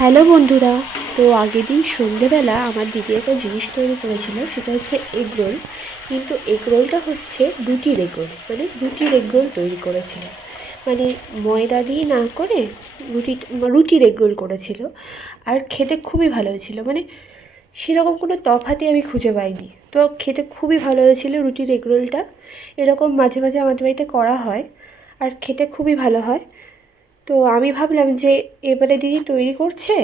Hello বন্ধুরা। তো আগের দিন সন্ধেবেলা আমার দিদি একটা জিনিস তৈরি করেছিল, সেটা হচ্ছে এগ রোল। কিন্তু এগ রোলটা হচ্ছে রুটির এগ রোল, মানে রুটির এগ রোল তৈরি করেছিল, মানে ময়দা দিয়ে না করে রুটি রুটির এগ রোল করেছিল। আর খেতে খুবই ভালো হয়েছিল, মানে সেরকম কোনো তফাতই আমি খুঁজে পাইনি। তো খেতে খুবই ভালো হয়েছিল রুটির এগ রোলটা। এরকম মাঝে মাঝে আমাদের বাড়িতে করা হয়, আর খেতে খুবই ভালো হয়। তো আমি ভাবলাম যে এবারে দিদি তৈরি করছে,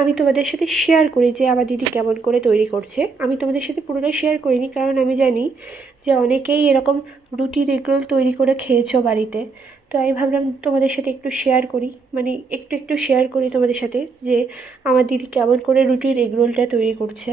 আমি তোমাদের সাথে শেয়ার করি যে আমার দিদি কেমন করে তৈরি করছে। আমি তোমাদের সাথে পুরোটাই শেয়ার করিনি, কারণ আমি জানি যে অনেকেই এরকম রুটির এগরোল তৈরি করে খেয়েছো বাড়িতে। তো আমি ভাবলাম তোমাদের সাথে একটু শেয়ার করি, মানে একটু একটু শেয়ার করি তোমাদের সাথে যে আমার দিদি কেমন করে রুটির এগরোলটা তৈরি করছে।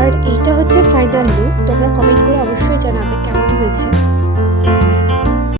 আর এইটা হচ্ছে ফাইনাল লুক। তোমরা কমেন্ট করে অবশ্যই জানাবে কেমন হয়েছে।